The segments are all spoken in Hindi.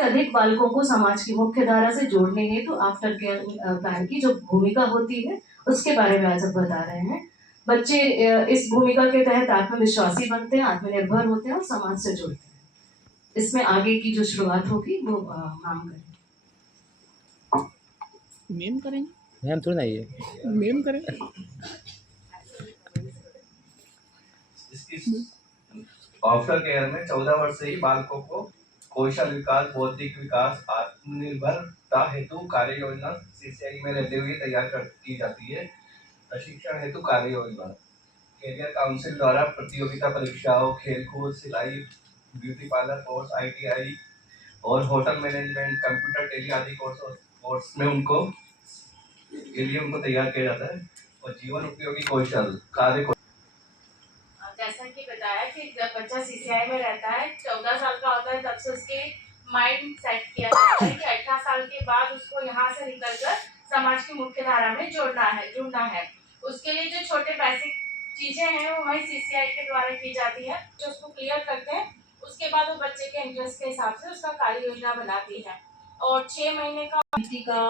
से अधिक बालकों को समाज की मुख्य धारा से जोड़ने हेतु आफ्टर केयर प्लान की जो भूमिका होती है उसके बारे में आज हम बता रहे हैं। बच्चे इस भूमिका के तहत आत्मविश्वासी बनते हैं, आत्मनिर्भर होते हैं और समाज से जुड़ते हैं। इसमें आगे की जो शुरुआत होगी वो हम करेंगे। मेम करेंगे, मैम थोड़ी ना ये मेम करेंगे। आफ्टर केयर में 14 वर्ष से ही बालकों को कौशल विकास, बौद्धिक विकास, आत्मनिर्भरता हेतु कार्य योजना सीसीआई में रहते हुए तैयार की जाती है। प्रशिक्षण हेतु कार्य योजना कैरियर काउंसिल द्वारा प्रतियोगिता परीक्षाओं, खेलकूद, सिलाई, ब्यूटी पार्लर कोर्स, ITI और होटल मैनेजमेंट, कंप्यूटर, टेली आदि कोर्स में उनको तैयार किया जाता है। और जीवन उपयोगी कौशल कार्य जैसा कि बताया कि जब बच्चा सीसीआई में रहता है 14 साल का होता है तब से उसके माइंड सेट किया जाता है कि 18 साल के बाद उसको यहाँ से निकलकर समाज की मुख्य धारा में जुड़ना है। उसके लिए जो छोटे बेसिक चीजें हैं वो वही सीसीआई के द्वारा की जाती है। जो उसको क्लियर करते हैं उसके बाद वो बच्चे के इंटरेस्ट के हिसाब से उसका कार्य योजना बनाती है। और 6 महीने का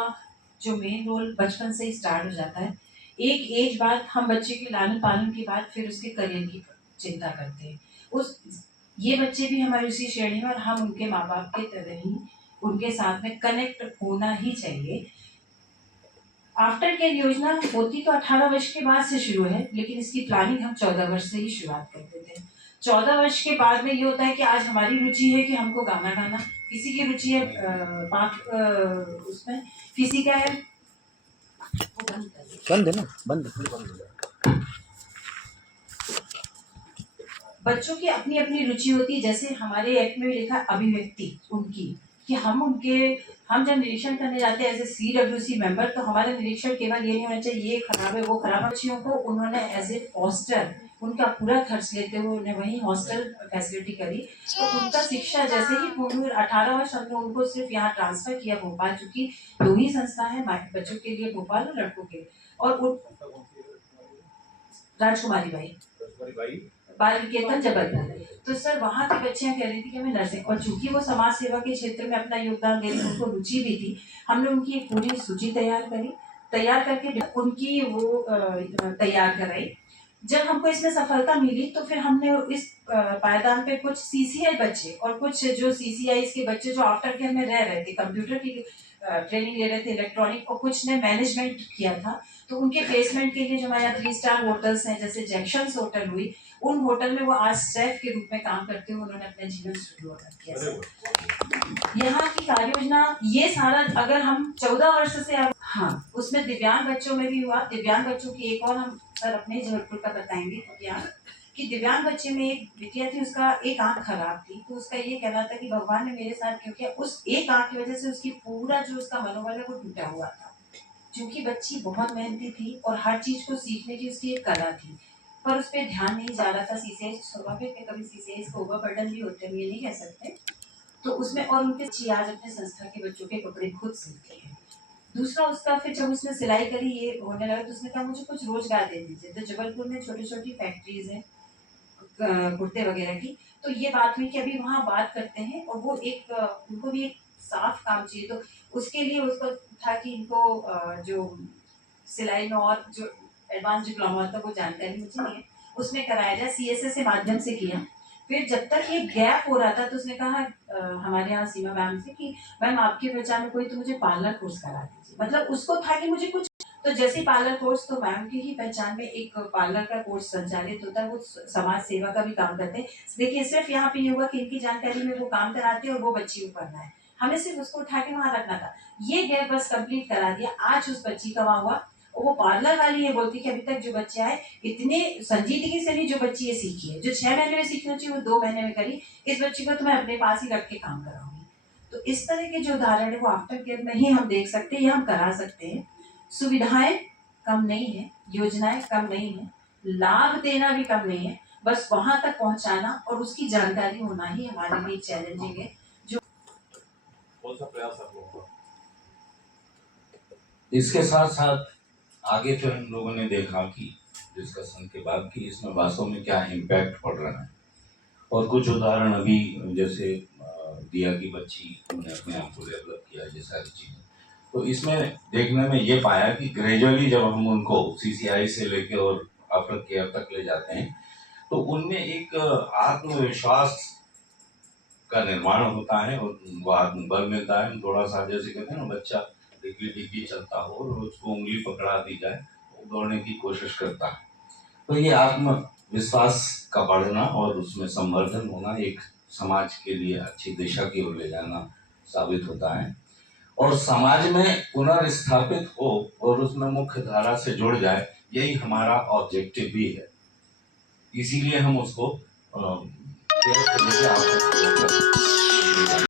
जो मेन रोल बचपन से ही स्टार्ट हो जाता है। एक एज बाद हम बच्चे के लालन पालन के बाद फिर उसके करियर की चिंता करते हैं। ये बच्चे भी हमारी उसी श्रेणी में और हम उनके माँ बाप के तरह ही उनके साथ में कनेक्ट होना ही चाहिए। आफ्टर केयर योजना होती तो 18 वर्ष के बाद से शुरू है, लेकिन इसकी प्लानिंग हम 14 वर्ष से ही शुरुआत कर देते हैं। 14 वर्ष के बाद में ये होता है कि आज हमारी रुचि है कि हमको गाना गाना, किसी की रुचि है उसमें, किसी का है बंद है ना, बंद। बच्चों की अपनी अपनी रुचि होती है। जैसे हमारे एक्ट में लिखा अभिव्यक्ति उनकी, कि हम जब निरीक्षण करने जाते हैं एज ए CWC मेंबर, तो हमारा निरीक्षण केवल ये नहीं होना चाहिए ये खराब है वो खराब है। बच्चियों को उन्होंने एज ए फॉस्टर उनका पूरा खर्च लेते हुए उन्हें वहीं हॉस्टल फैसिलिटी करी। तो उनका शिक्षा जैसे ही पूर्ण हुई 18 वर्ष, हमने उनको सिर्फ यहाँ ट्रांसफर किया भोपाल, चूंकि 2 ही संस्था है बच्चों के लिए, भोपाल और लड़कों के। और राजकुमारी बाई बाल निकेतन जबलपुर। तो सर वहाँ की बच्चियाँ कह रही थी कि हमें नर्सिंग, और चूंकि वो समाज सेवा के क्षेत्र में अपना योगदान दे रही, उनको रुचि भी थी, हमने उनकी एक पूरी सूची तैयार करके उनकी वो तैयार कराई। जब हमको इसमें सफलता मिली तो फिर हमने इस पायदान पे कुछ CCI बच्चे और कुछ जो CCI के बच्चे जो आफ्टर केयर में रह रहे थे, कंप्यूटर की ट्रेनिंग ले रहे थे, इलेक्ट्रॉनिक, और कुछ ने मैनेजमेंट किया था, तो उनके प्लेसमेंट के लिए जो हमारे 3 स्टार होटल्स हैं, जैसे जंक्शंस होटल हुई, उन होटल में वो आज शेफ के रूप में काम करते हुए उन्होंने अपना जीवन शुरुआत किया। यहाँ की कार्य योजना ये सारा अगर हम 14 वर्ष से हाँ, उसमें दिव्यांग बच्चों में भी हुआ। दिव्यांग बच्चों की एक और हम सर अपने जबलपुर का बताएंगे कि दिव्यांग बच्चे में एक बिटिया थी, उसका एक आंख खराब थी, तो उसका ये कहना था कि भगवान ने मेरे साथ क्यों किया। उस एक आंख की वजह से उसकी पूरा जो उसका मनोबल है वो टूटा हुआ था। क्योंकि बच्ची बहुत मेहनती थी और हर चीज को सीखने की उसकी एक कला थी, पर उस पर ध्यान नहीं जा रहा था। CCI स्वाभाविक है, कभी CCI को ओवरबर्डन भी होते हैं, ये नहीं कह सकते। तो उसमें और उनके आज अपने संस्था के बच्चों के कपड़े खुद सिलती है। दूसरा उसका फिर जब उसने सिलाई करी, ये होने लगा, तो उसने कहा मुझे कुछ रोजगार दे दीजिए। तो जबलपुर में छोटी छोटी फैक्ट्रीज हैं कुर्ते वगैरह की, तो ये बात हुई कि अभी वहाँ बात करते हैं, और वो उनको भी एक साफ काम चाहिए। तो उसके लिए उसको था कि इनको जो सिलाई में और जो एडवांस डिप्लोमा होता है वो जानकारी मुझे नहीं है, उसमें कराया जाए। CSS के माध्यम से किया। फिर जब तक ये गैप हो रहा था तो उसने कहा हमारे यहाँ सीमा मैम से कि मैम आपकी पहचान में कोई तो मुझे पार्लर कोर्स करा दीजिए। मतलब उसको था कि मुझे कुछ, तो जैसे पार्लर कोर्स, तो मैम की ही पहचान में एक पार्लर का कोर्स संचालित होता है, वो समाज सेवा का भी काम करते हैं। देखिए सिर्फ यहाँ पे ये हुआ कि इनकी जानकारी में वो काम कराते हैं और वो बच्ची को पढ़ना है, हमें सिर्फ उसको उठा के वहाँ रखना था। ये गैप बस कंप्लीट करा दिया। आज उस बच्ची का वहाँ हुआ, वो पार्लर वाली ये बोलती कि अभी तक जो बच्चे आए इतने संजीदगी से नहीं जो बच्ची ये सीखी है, जो 6 महीने में सीखना चाहिए वो 2 महीने में करी। इस बच्ची को तो मैं अपने पास ही रख के काम कराऊंगी। तो इस तरह के जो उदाहरण है वो आफ्टर केयर में ही हम देख सकते हैं, ये हम करा सकते हैं। सुविधाएं कम नहीं है, योजनाएं कम नहीं है, लाभ देना भी कम नहीं है, बस वहां तक पहुंचाना और उसकी जानकारी होना ही हमारे लिए चैलेंजिंग है। जो कौन सा प्रयास आप लोगों का? इसके साथ साथ आगे फिर हम लोगों ने देखा कि डिस्कशन के बाद कि इसमें वास्तव में क्या इम्पैक्ट पड़ रहा है, और कुछ उदाहरण अभी जैसे दिया की बच्ची हमने अपने आप को डेवलप किया, ये सारी चीज़ें। तो इसमें देखने में ये पाया कि ग्रेजुअली जब हम उनको CCI से लेके और आफ्टर केयर तक ले जाते हैं तो उनमें एक आत्मविश्वास का निर्माण होता है और वो आत्मबल मिलता है। थोड़ा सा जैसे कहते हैं ना, बच्चा डिग्गी डिग्गी चलता हो और उसको उंगली पकड़ा दी जाए वो दौड़ने की कोशिश करता है। तो ये आत्मविश्वास का बढ़ना और उसमें संवर्धन होना एक समाज के लिए अच्छी दिशा की ओर ले जाना साबित होता है और समाज में पुनर्स्थापित हो और उसमें मुख्य धारा से जुड़ जाए, यही हमारा ऑब्जेक्टिव भी है। इसीलिए हम उसको